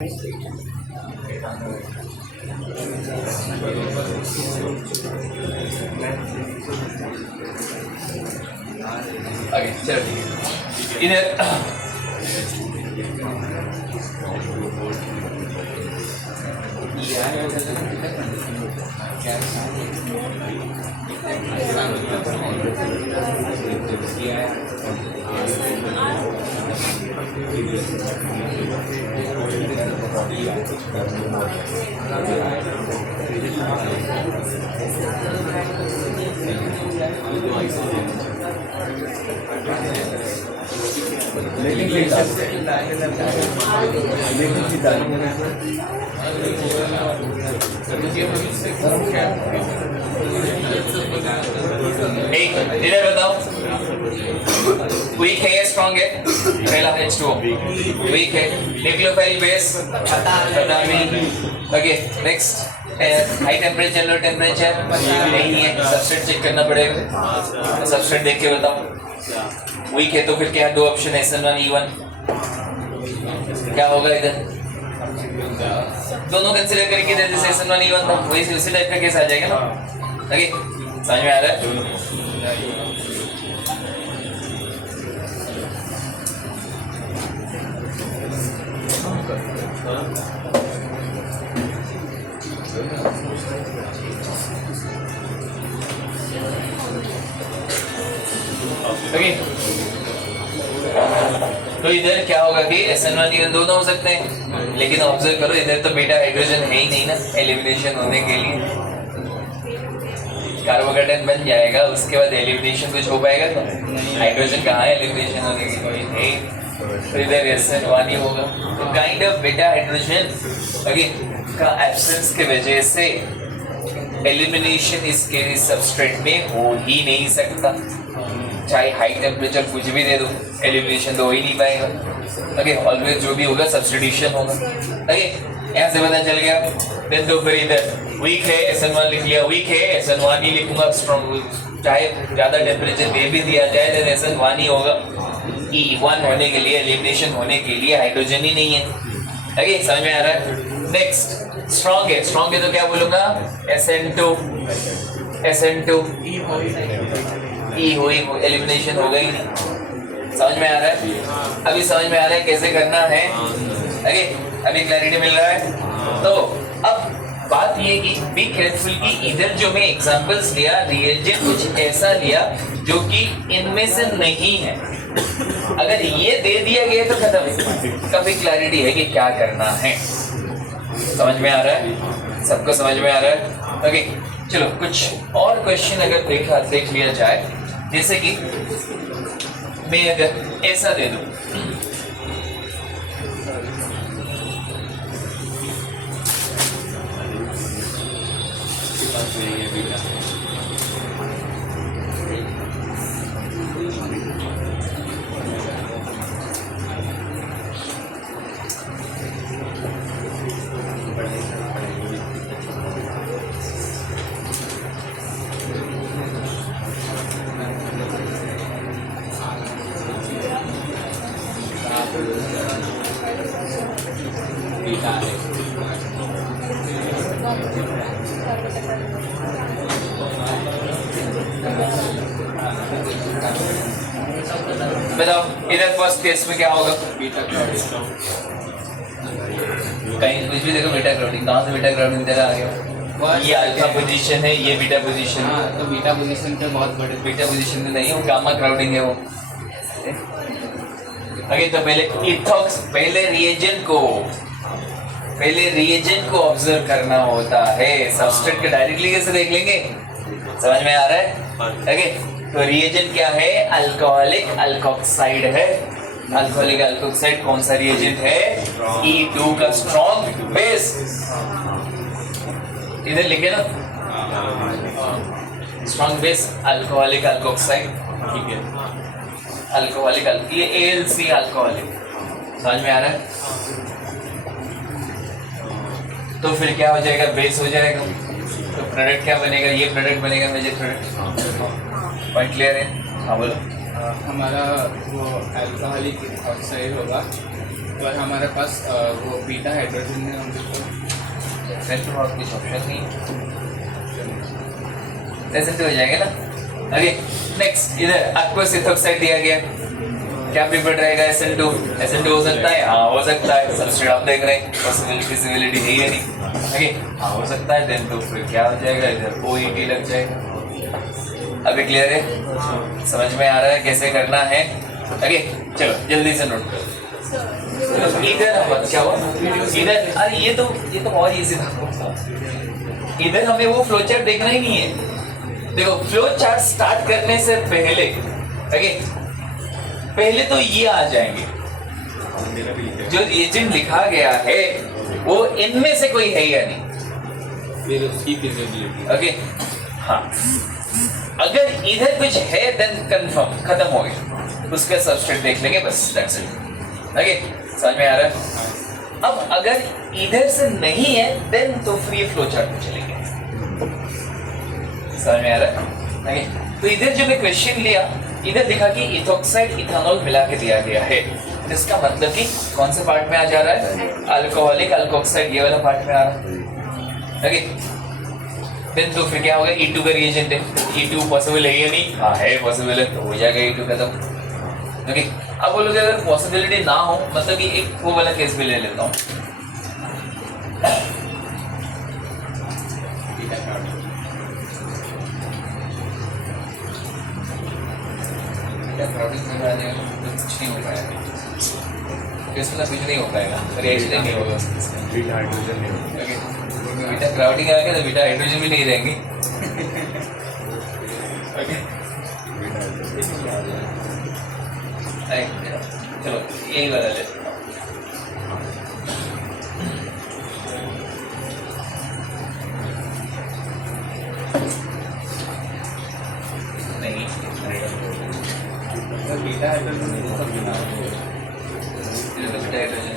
आगे चलो इधर इधर बताओ वीक है या स्ट्रॉन्ग है? पहला H2O वीक है। न्यूक्लियोफाइल बेस पता नहीं। Okay next high temperature low temperature नहीं है। सबस्ट्रेट चेक करना पड़ेगा। सबस्ट्रेट देख के बताओ। वीक है तो फिर क्या दो ऑप्शन है SN1 E1 क्या होगा इधर? दोनों कंसीडर करके जैसे SN1 E1 था वही उसी टाइप का केस आ जाएगा ना। ओके समझ में आ रहा है? ओके तो इधर क्या होगा कि SN1 E1 दोनों हो सकते हैं, लेकिन ऑब्जर्व करो इधर तो बीटा हाइड्रोजन है ही नहीं ना एलिमिनेशन होने के लिए। कार्बोकेटन बन जाएगा उसके बाद एलिमिनेशन कुछ हो पाएगा तो हाइड्रोजन कहाँ है एलिमिनेशन होने के लिए? तो इधर SN1 ही होगा। तो kind of beta hydrogen okay का एब्सेंस के वजह से एलिमिनेशन इसके सबस्ट्रेट में हो ही नहीं सकता। चाहे हाई टेम्परेचर कुछ भी दे दो एलिमिनेशन तो हो ही नहीं पाएगा। ओके ऑलवेज जो भी होगा सब्स्टिट्यूशन होगा। ओके यहाँ से पता चल गया। देन तो फिर इधर वीक है SN1 लिख लिया, वीक है SN1 ही लिखूंगा। स्ट्रॉन्ग चाहे ज़्यादा टेम्परेचर दे भी दिया जाए तो SN1 ही होगा। E1 होने के लिए एलिमिनेशन होने के लिए हाइड्रोजन ही नहीं है। ओके समझ में आ रहा है? नेक्स्ट स्ट्रॉन्ग है तो क्या बोलूँगा? SN2 ई हुई एलिमिनेशन हो गई नहीं। समझ में आ रहा है? अभी समझ में आ रहा है कैसे करना है? ओके अभी क्लैरिटी मिल रहा है? तो अब बात ये कि बी केयरफुल कि इधर जो मैं एग्जांपल्स लिया रिएजेंट कुछ ऐसा लिया जो कि इनमें से नहीं है। अगर ये दे दिया गया तो खत्म। कभी क्लैरिटी है कि क्या करना है। समझ में आ रहा है? सबको समझ में आ रहा है? ओके चलो कुछ और क्वेश्चन अगर देख लिया जाए, जैसे कि मैं अगर ऐसा दे दूं बताओ इधर फर्स्ट केस में क्या होगा? कहीं कुछ भी देखो बीटा क्राउडिंग, कहाँ से बीटा क्राउडिंग तेरा आ गया? ये अल्फा पोजीशन है, ये बीटा पोजीशन है। तो बीटा पोजीशन पे बहुत बड़े बीटा पोजीशन में नहीं, वो गामा क्राउडिंग है वो। ओके तो पहले रिएजेंट को ऑब्जर्व करना होता है। सबस्ट्रेट के डायरेक्टली कैसे देख लेंगे? समझ में आ रहा है? ओके तो रिएजेंट क्या है? अल्कोहलिक अल्कोक्साइड है। अल्कोहलिक अल्कोक्साइड कौन सा रिएजेंट है? E2 का स्ट्रॉन्ग बेस। इधर लिखे ना स्ट्रॉन्ग बेस अल्कोहलिक अल्कोक्साइड। ठीक है अल्कोहलिक ये ALC अल्कोहलिक। समझ में आ रहा है? तो फिर क्या हो जाएगा? बेस हो जाएगा। तो प्रोडक्ट क्या बनेगा? ये प्रोडक्ट बनेगा मेजर प्रोडक्ट। पॉइंट क्लियर है? हाँ बोलो। हमारा वो अल्कोहलिक ऑक्साइड होगा और हमारे पास वो बीटा हाइड्रोजन में हम लोग फिर तो और कुछ ऑप्शन नहीं ऐसे हो जाएगा ना। ओके नेक्स्ट, इधर aqueous ethoxide दिया गया, क्या प्रिपेयर्ड रहेगा? SN2 हो सकता है, हाँ हो सकता है, सबस्ट्रेट आप देख रहे हैं, पॉसिबिलिटी है या नहीं? ओके हाँ हो सकता है, देन तो फिर क्या हो जाएगा, इधर OET लग जाएगा। अभी क्लियर है, समझ में आ रहा है कैसे करना है? ओके चलो जल्दी से नोट करो। इधर क्या हुआ, इधर अरे ये तो और इजी था, इधर हमें वो फ्लो चार्ट देखना ही नहीं है। देखो फ्लो चार्ट स्टार्ट करने से पहले ओके पहले तो ये आ जाएंगे, जो एजेंट लिखा गया है वो इनमें से कोई है या नहीं, फिर उसकी फिजिबिलिटी। ओके हाँ अगर इधर कुछ है देन कंफर्म, खत्म हो गया, उसका सबस्ट्रेट देख लेंगे बस, दैट्स इट। ओके समझ में आ रहा है? अब अगर इधर से नहीं है देन तो फ्री फ्लो चार्ट में चलेंगे, समझ में आ रहा है? ओके तो इधर जो मैं क्वेश्चन लिया, इधर दिखा कि इथोक्साइड इथेनॉल मिला के दिया गया है, इसका मतलब कि कौन से पार्ट में आ जा रहा है? अल्कोहलिक अल्कोक्साइड, ये वाला पार्ट में आ रहा है। ओके देन तो फिर क्या होगा, E2 का रिएजेंट है, E2 पॉसिबल है या नहीं? हाँ है पॉसिबल है, तो हो जाएगा E2 खत्म। ओके अब बोलोगे अगर पॉसिबिलिटी ना हो, मतलब कि एक वो वाला केस भी ले लेता हूँ, कुछ नहीं हो पाएगा, इसमें कुछ नहीं हो पाएगा, रिएक्शन नहीं होगा उसमें। बीटा हाइड्रोजन नहीं होता। ओके बीटा क्राउडिंग आ गया तो बीटा हाइड्रोजन भी नहीं रहेंगे। ओके बीटा हाइड्रोजन चलो यही वाला ले, नहीं बीटा हाइड्रोजन में सब बिना इधर तो बीटा हाइड्रोजन